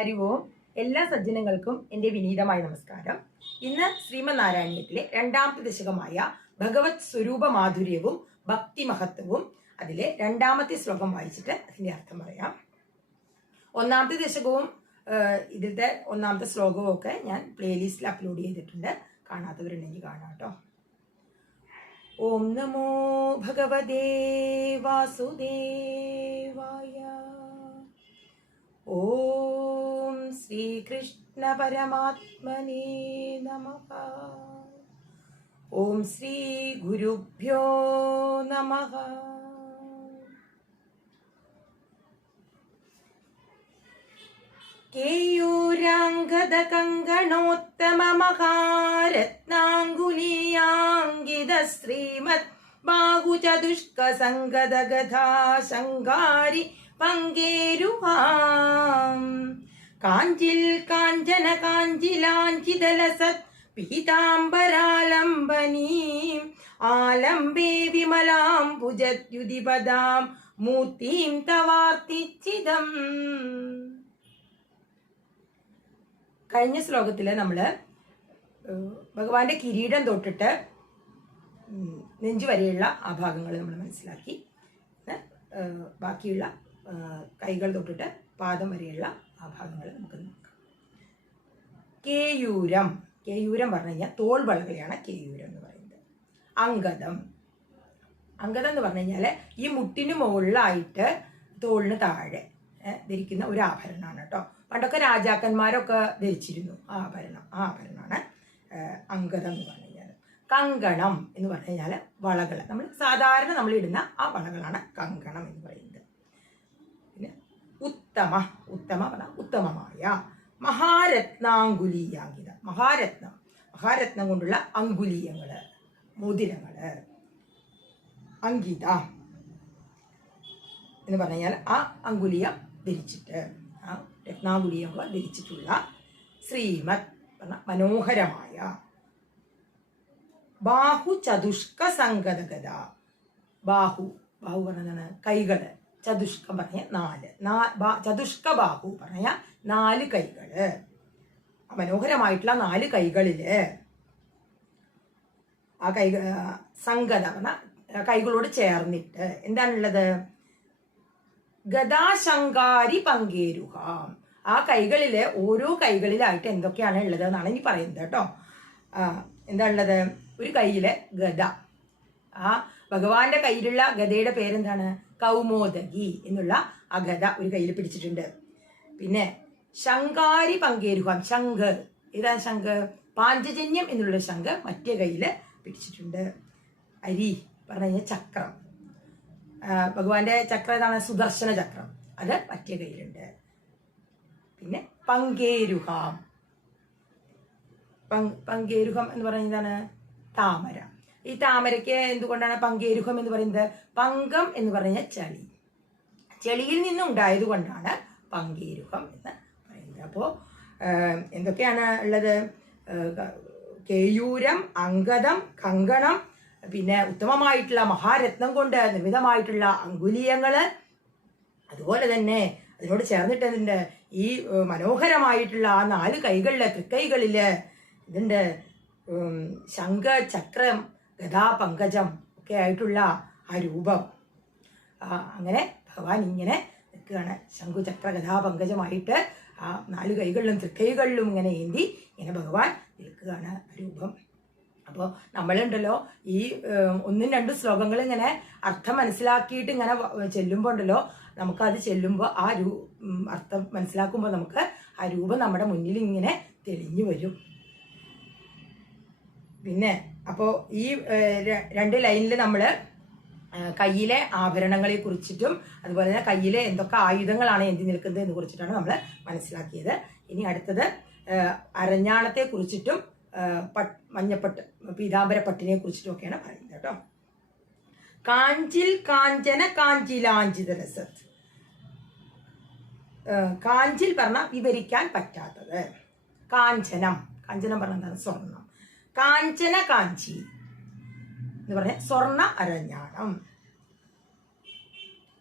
ഹരി ഓം. എല്ലാ സജ്ജനങ്ങൾക്കും എൻ്റെ വിനീതമായ നമസ്കാരം. ഇന്ന് ശ്രീമന്നാരായണീയത്തിലെ രണ്ടാമത്തെ ദശകമായ ഭഗവത് സ്വരൂപ മാധുര്യവും ഭക്തി മഹത്വവും അതിലെ രണ്ടാമത്തെ ശ്ലോകം വായിച്ചിട്ട് അതിന്റെ അർത്ഥം പറയാം. ഒന്നാമത്തെ ദശകവും ഇതിലത്തെ ഒന്നാമത്തെ ശ്ലോകവും ഒക്കെ ഞാൻ പ്ലേലിസ്റ്റിൽ അപ്ലോഡ് ചെയ്തിട്ടുണ്ട്. കാണാത്തവരുണ്ടെങ്കിൽ കാണാം കേട്ടോ. ഓം നമോ ഭഗവതേ വാസുദേവായ. ഓം ശ്രീകൃഷ്ണ പരമാത്മനേ നമഃ. ഓം ശ്രീ ഗുരുഭ്യോ നമഃ. കേയൂരാംഗദ കങ്കണോത്തമ മഹാരത്നാംഗുലീയാംഗിത ശ്രീമത് ബാഹുചതുഷ്ക സംഗത ഗധാ ശങ്കാരി പങ്കേരുഹാം. കാഞ്ചിൽ കാഞ്ചന കാഞ്ചിലാഞ്ചിതലസത് പീതാംബരാലംബനീം ആലംബേ വിമലാം ഭുജദ്യുതിപദാം മൂർത്തിം തവാർത്തിച്ചിതം. കഴിഞ്ഞ ശ്ലോകത്തില് നമ്മള് ഭഗവാന്റെ കിരീടം തൊട്ടിട്ട് നെഞ്ചു വരെയുള്ള ആ ഭാഗങ്ങൾ നമ്മൾ മനസ്സിലാക്കി. ബാക്കിയുള്ള കൈകൾ തൊട്ടിട്ട് പാദം വരെയുള്ള ആ ഭാഗങ്ങൾ നമുക്ക് നോക്കാം. കേയൂരം, കേയൂരം പറഞ്ഞു കഴിഞ്ഞാൽ തോൾ വളകളെയാണ് കേയൂരം എന്ന് പറയുന്നത്. അംഗദം, അംഗദം എന്ന് പറഞ്ഞു കഴിഞ്ഞാൽ ഈ മുട്ടിന് മുകളിലായിട്ട് തോളിന് താഴെ ധരിക്കുന്ന ഒരു ആഭരണമാണ് കേട്ടോ. പണ്ടൊക്കെ രാജാക്കന്മാരൊക്കെ ധരിച്ചിരുന്നു ആ ആഭരണമാണ് അംഗദം എന്ന് പറഞ്ഞു കഴിഞ്ഞാൽ. കങ്കണം എന്ന് പറഞ്ഞു കഴിഞ്ഞാൽ വളകൾ, നമ്മൾ സാധാരണ നമ്മൾ ഇടുന്ന ആ വളകളാണ് കങ്കണം എന്ന് പറയുന്നത്. പിന്നെ ഉത്തമ, ഉത്തമ പറഞ്ഞാൽ ഉത്തമമായ. മഹാരത്നാങ്കുലീയാങ്കിത, മഹാരത്നം, മഹാരത്നം കൊണ്ടുള്ള അങ്കുലീയങ്ങള്, മോതിരങ്ങള്. അങ്കിത എന്ന് പറഞ്ഞു കഴിഞ്ഞാൽ ആ അങ്കുലിയം ധരിച്ചിട്ട്, ആ രത്നാങ്കുലിയൊക്കെ ധരിച്ചിട്ടുള്ള. ശ്രീമത് പറഞ്ഞ മനോഹരമായ. ബാഹു ചതുഷ്ക സംഗതഗത, ബാഹു, ബാഹു പറഞ്ഞതാണ് കൈകള്. ചതുഷ്കം പറഞ്ഞ ചതുഷ്ക ബാഹു പറഞ്ഞ 4 കൈകള്. മനോഹരമായിട്ടുള്ള 4 കൈകളില് ആ കൈകൾ സംഗത പറഞ്ഞ കൈകളോട് ചേർന്നിട്ട് എന്താണുള്ളത്? ഗദാശങ്കാരി പങ്കേരുഹാം. ആ കൈകളില് ഓരോ കൈകളിലായിട്ട് എന്തൊക്കെയാണ് ഉള്ളത് എന്നാണ് ഇനി പറയുന്നത് കേട്ടോ. എന്താണുള്ളത്? ഒരു കൈയില് ഗദ, ആ ഭഗവാന്റെ കയ്യിലുള്ള ഗദയുടെ പേരെന്താണ്? കൗമോദകി എന്നുള്ള ആ ഗദ ഒരു കയ്യിൽ പിടിച്ചിട്ടുണ്ട്. പിന്നെ ശങ്കാരി പങ്കേരുഹാം, ശംഖ്, ഏതാ ശംഖ്? പാഞ്ചജന്യം എന്നുള്ള ശംഖ് മറ്റേ കയ്യില് പിടിച്ചിട്ടുണ്ട്. അരി പറഞ്ഞു കഴിഞ്ഞാൽ ചക്രം, ഭഗവാന്റെ ചക്രം ഏതാണ്? സുദർശന ചക്രം, അത് മറ്റേ കയ്യിലുണ്ട്. പിന്നെ പങ്കേരുഹാം, പങ്കേരുഹം എന്ന് പറയുന്നതാണ് താമര. ഈ താമരയ്ക്ക് എന്തുകൊണ്ടാണ് പങ്കേരുഹം എന്ന് പറയുന്നത്? പങ്കം എന്ന് പറഞ്ഞാൽ ചളി, ചെളിയിൽ നിന്നും ഉണ്ടായത് കൊണ്ടാണ് പങ്കേരുഹം എന്ന് പറയുന്നത്. അപ്പോൾ എന്തൊക്കെയാണ് ഉള്ളത്? കേയൂരം, അംഗദം, കങ്കണം, പിന്നെ ഉത്തമമായിട്ടുള്ള മഹാരത്നം കൊണ്ട് നിർമ്മിതമായിട്ടുള്ള അങ്കുലീയങ്ങള്, അതുപോലെ തന്നെ അതിനോട് ചേർന്നിട്ട് എന്തുണ്ട്? ഈ മനോഹരമായിട്ടുള്ള ആ 4 കൈകളില്, തൃക്കൈകളില് ഇതുണ്ട്. ശംഖ, ചക്രം, ഗദാ, പങ്കജം ഒക്കെ ആയിട്ടുള്ള ആ രൂപം. അങ്ങനെ ഭഗവാൻ ഇങ്ങനെ നിൽക്കുകയാണ്. ശംഖു, ചക്ര, ഗദാ, പങ്കജമായിട്ട് ആ 4 കൈകളിലും തൃക്കൈകളിലും ഇങ്ങനെ ഏന്തി ഇങ്ങനെ ഭഗവാൻ നിൽക്കുകയാണ് രൂപം. അപ്പോൾ നമ്മളുണ്ടല്ലോ ഈ 1-2 ശ്ലോകങ്ങൾ ഇങ്ങനെ അർത്ഥം മനസ്സിലാക്കിയിട്ട് ഇങ്ങനെ ചെല്ലുമ്പോൾ ഉണ്ടല്ലോ, നമുക്കത് ചെല്ലുമ്പോൾ ആ അർത്ഥം മനസ്സിലാക്കുമ്പോൾ നമുക്ക് ആ രൂപം നമ്മുടെ മുന്നിൽ ഇങ്ങനെ തെളിഞ്ഞു വരും. പിന്നെ അപ്പോൾ ഈ 2 ലൈനിൽ നമ്മൾ കയ്യിലെ ആഭരണങ്ങളെ കുറിച്ചിട്ടും അതുപോലെ തന്നെ കയ്യിലെ എന്തൊക്കെ ആയുധങ്ങളാണ് എന്തി നിൽക്കുന്നത് എന്ന് കുറിച്ചിട്ടാണ് നമ്മൾ മനസ്സിലാക്കിയത്. ഇനി അടുത്തത് അരഞ്ഞാണത്തെ കുറിച്ചിട്ടും മഞ്ഞപ്പട്ട്, പീതാംബര പട്ടിനെ കുറിച്ചിട്ടും ഒക്കെയാണ് പറയുന്നത് കേട്ടോ. കാഞ്ചിൽ കാഞ്ചന കാഞ്ചിലാഞ്ചിതരസത്. കാഞ്ചിൽ പറഞ്ഞ വിവരിക്കാൻ പറ്റാത്തത്. കാഞ്ചനം, കാഞ്ചനം പറഞ്ഞ എന്താണ്? സ്വർണം. കാഞ്ചന കാഞ്ചി എന്ന് പറഞ്ഞ സ്വർണ്ണ അരഞ്ഞാണം.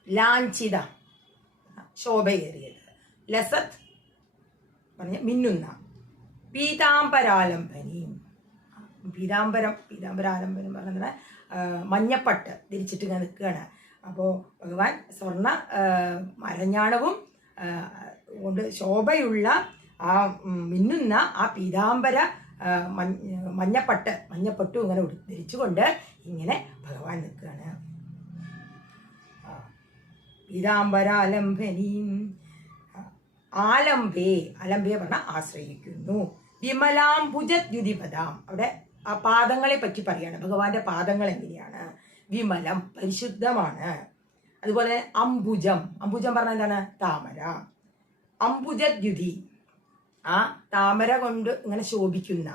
ലാഞ്ചിത, ശോഭയേറിയത്. ലസത് പറഞ്ഞ മിന്നുന്ന. പീതാംബരാലംബനീം, പീതാംബരാലംബനം പറഞ്ഞാൽ മഞ്ഞപ്പട്ട് ധരിച്ചിട്ട് ഇങ്ങനെ നിൽക്കുകയാണ്. അപ്പോൾ ഭഗവാൻ സ്വർണ്ണ മരഞ്ഞാണവും കൊണ്ട് ശോഭയുള്ള ആ മിന്നുന്ന ആ പീതാംബര മഞ്ഞപ്പട്ടും ഇങ്ങനെ ധരിച്ചുകൊണ്ട് ഇങ്ങനെ ഭഗവാൻ നിൽക്കുകയാണ്. പീതാംബരാലംബനീം ആലംബേ പറഞ്ഞാൽ ആശ്രയിക്കുന്നു. വിമലാംബുജദ്യുതിപദാം, അവിടെ ആ പാദങ്ങളെ പറ്റി പറയാണ്. ഭഗവാന്റെ പാദങ്ങൾ എങ്ങനെയാണ്? വിമലം, പരിശുദ്ധമാണ്. അതുപോലെ അംബുജം പറഞ്ഞാൽ എന്താണ്? താമര. അംബുജദ്യുതി, ആ താമര കൊണ്ട് ഇങ്ങനെ ശോഭിക്കുന്ന,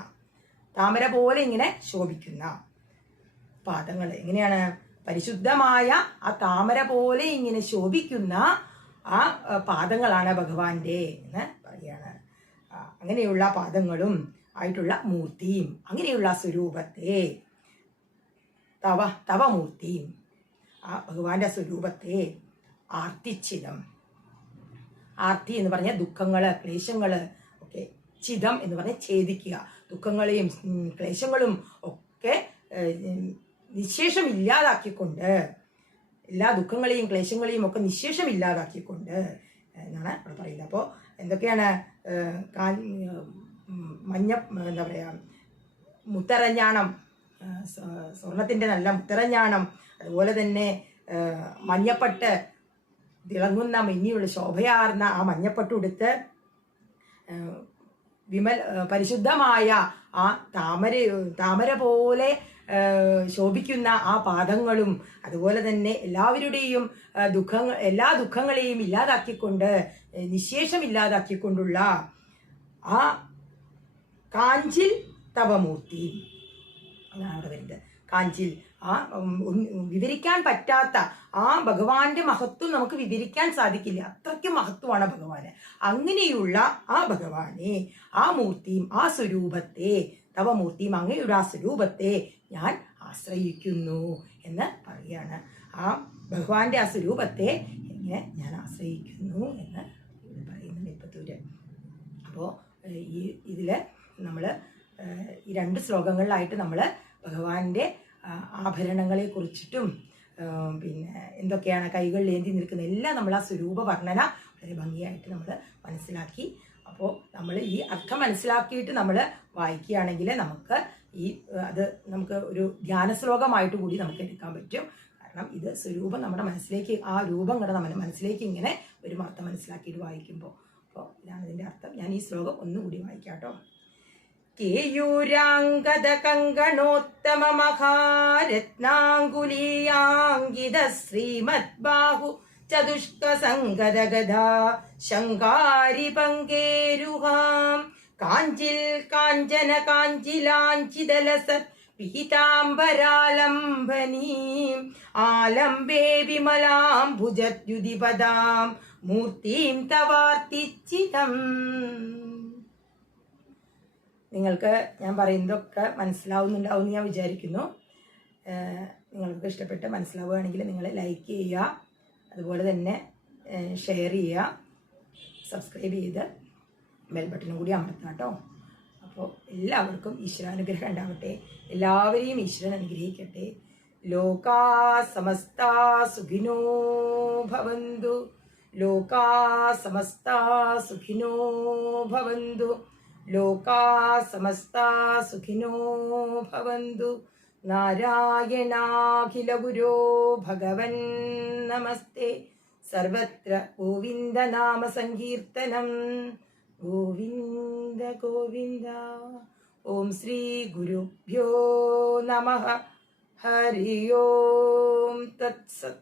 താമര പോലെ ഇങ്ങനെ ശോഭിക്കുന്ന പാദങ്ങൾ എങ്ങനെയാണ്? പരിശുദ്ധമായ ആ താമര പോലെ ഇങ്ങനെ ശോഭിക്കുന്ന ആ പാദങ്ങളാണ് ഭഗവാന്റെ എന്ന് പറയാണ്. അങ്ങനെയുള്ള പാദങ്ങളും ആയിട്ടുള്ള മൂർത്തിയും അങ്ങനെയുള്ള സ്വരൂപത്തെ തവ മൂർത്തിയും, ആ ഭഗവാന്റെ സ്വരൂപത്തെ ആർത്തിച്ചിതം, ആർത്തി എന്ന് പറഞ്ഞാൽ ദുഃഖങ്ങള് ക്ലേശങ്ങള് ഒക്കെ, ചിതം എന്ന് പറഞ്ഞാൽ ഛേദിക്കുക, ദുഃഖങ്ങളെയും ക്ലേശങ്ങളും ഒക്കെ നിശേഷം ഇല്ലാതാക്കിക്കൊണ്ട്, എല്ലാ ദുഃഖങ്ങളെയും ക്ലേശങ്ങളെയും ഒക്കെ നിശേഷം ഇല്ലാതാക്കിക്കൊണ്ട് എന്നാണ് അവിടെ പറയുന്നത്. അപ്പോൾ എന്തൊക്കെയാണ്? എന്താ പറയുക, മുത്തരഞ്ഞാണം, സ്വർണത്തിൻ്റെ നല്ല മുത്തരഞ്ഞാണം, അതുപോലെ തന്നെ മഞ്ഞപ്പട്ട്, തിളങ്ങുന്ന മിന്നിയുള്ള ശോഭയാർന്ന ആ മഞ്ഞപ്പട്ടുടുത്ത് പരിശുദ്ധമായ ആ താമര പോലെ ശോഭിക്കുന്ന ആ പാദങ്ങളും, അതുപോലെ തന്നെ എല്ലാവരുടെയും എല്ലാ ദുഃഖങ്ങളെയും ഇല്ലാതാക്കിക്കൊണ്ട്, നിശേഷം ഇല്ലാതാക്കിക്കൊണ്ടുള്ള ആ കാഞ്ചിൽ തവമൂർത്തി അതാണ് അവിടെ വരുന്നത്. കാഞ്ചിൽ, ആ വിവരിക്കാൻ പറ്റാത്ത ആ ഭഗവാന്റെ മഹത്വം നമുക്ക് വിവരിക്കാൻ സാധിക്കില്ല, അത്രയ്ക്ക് മഹത്വമാണ് ഭഗവാന്. അങ്ങനെയുള്ള ആ ഭഗവാനെ, ആ മൂർത്തിയും ആ സ്വരൂപത്തെ, തവമൂർത്തിയും അങ്ങയുടെ ആ സ്വരൂപത്തെ ഞാൻ ആശ്രയിക്കുന്നു എന്ന് പറയാണ്. ആ ഭഗവാന്റെ ആ സ്വരൂപത്തെ ഇങ്ങനെ ഞാൻ ആശ്രയിക്കുന്നു എന്ന് പറയുന്നു മേൽപ്പത്തൂര്. അപ്പോൾ ഇതില് നമ്മൾ ഈ 2 ശ്ലോകങ്ങളിലായിട്ട് നമ്മൾ ഭഗവാന്റെ ആഭരണങ്ങളെ കുറിച്ചിട്ടും പിന്നെ എന്തൊക്കെയാണ് കൈകളിൽ ഏന്തി നിൽക്കുന്ന എല്ലാം നമ്മൾ ആ സ്വരൂപ വർണ്ണന വളരെ ഭംഗിയായിട്ട് നമ്മൾ മനസ്സിലാക്കി. അപ്പോൾ നമ്മൾ ഈ അർത്ഥം മനസ്സിലാക്കിയിട്ട് നമ്മൾ വായിക്കുകയാണെങ്കിൽ നമുക്ക് നമുക്ക് ഒരു ധ്യാന ശ്ലോകമായിട്ട് കൂടി നമുക്ക് എടുക്കാൻ പറ്റും. കാരണം ഇത് സ്വരൂപം നമ്മുടെ മനസ്സിലേക്ക്, ആ രൂപം കൂടെ നമ്മുടെ മനസ്സിലേക്ക് ഇങ്ങനെ ഒരു അർത്ഥം മനസ്സിലാക്കിയിട്ട് വായിക്കുമ്പോൾ. അപ്പോൾ ഇതാണ് ഇതിൻ്റെ അർത്ഥം. ഞാൻ ഈ ശ്ലോകം ഒന്നുകൂടി വായിക്കാം കേട്ടോ. കേയൂരാംഗത കങ്കണോത്തമ മഹാരത്നാങ്കുലീയാംഗിത ശ്രീമദ്ബാഹു ചതുഷ്ക സംഗതഗദാ ശങ്കാരി പങ്കേരുഹാം കാഞ്ചിൽ കാഞ്ചന കാഞ്ചിലാഞ്ചിതലസത് പീതാംബരാലംബനീം ആലംബേ വിമലാംബുജദ്യുതിപദാം മൂർത്തിം തവാർത്തിച്ചിതം. നിങ്ങൾക്ക് ഞാൻ പറയുന്നതൊക്കെ മനസ്സിലാവുന്നുണ്ടാവും ഞാൻ വിചാരിക്കുന്നു. നിങ്ങൾക്ക് ഇഷ്ടപ്പെട്ട് മനസ്സിലാവുകയാണെങ്കിൽ നിങ്ങൾ ലൈക്ക് ചെയ്യുക, അതുപോലെ തന്നെ ഷെയർ ചെയ്യുക, സബ്സ്ക്രൈബ് ചെയ്ത് ബെൽ ബട്ടണും കൂടി അമർത്താം കേട്ടോ. അപ്പോൾ എല്ലാവർക്കും ഈശ്വരാനുഗ്രഹം ഉണ്ടാവട്ടെ, എല്ലാവരെയും ഈശ്വരൻ അനുഗ്രഹിക്കട്ടെ. ലോകാ സമസ്താ സുഖിനോ ഭവന്തു, ലോകാ സമസ്താ സുഖിനോ ഭവന്തു, ലോകാ സമസ്താ സുഖിനോ ഭവന്തു. നാരായണാഖില ഗുരോ ഭഗവൻ നമസ്തേ. സർവത്ര ഗോവിന്ദ നാമ സങ്കീർത്തനം. ഗോവിന്ദ ഗോവിന്ദ. ഓം ശ്രീ ഗുരുഭ്യോ നമഃ. ഹരി ഓം തത്സത്.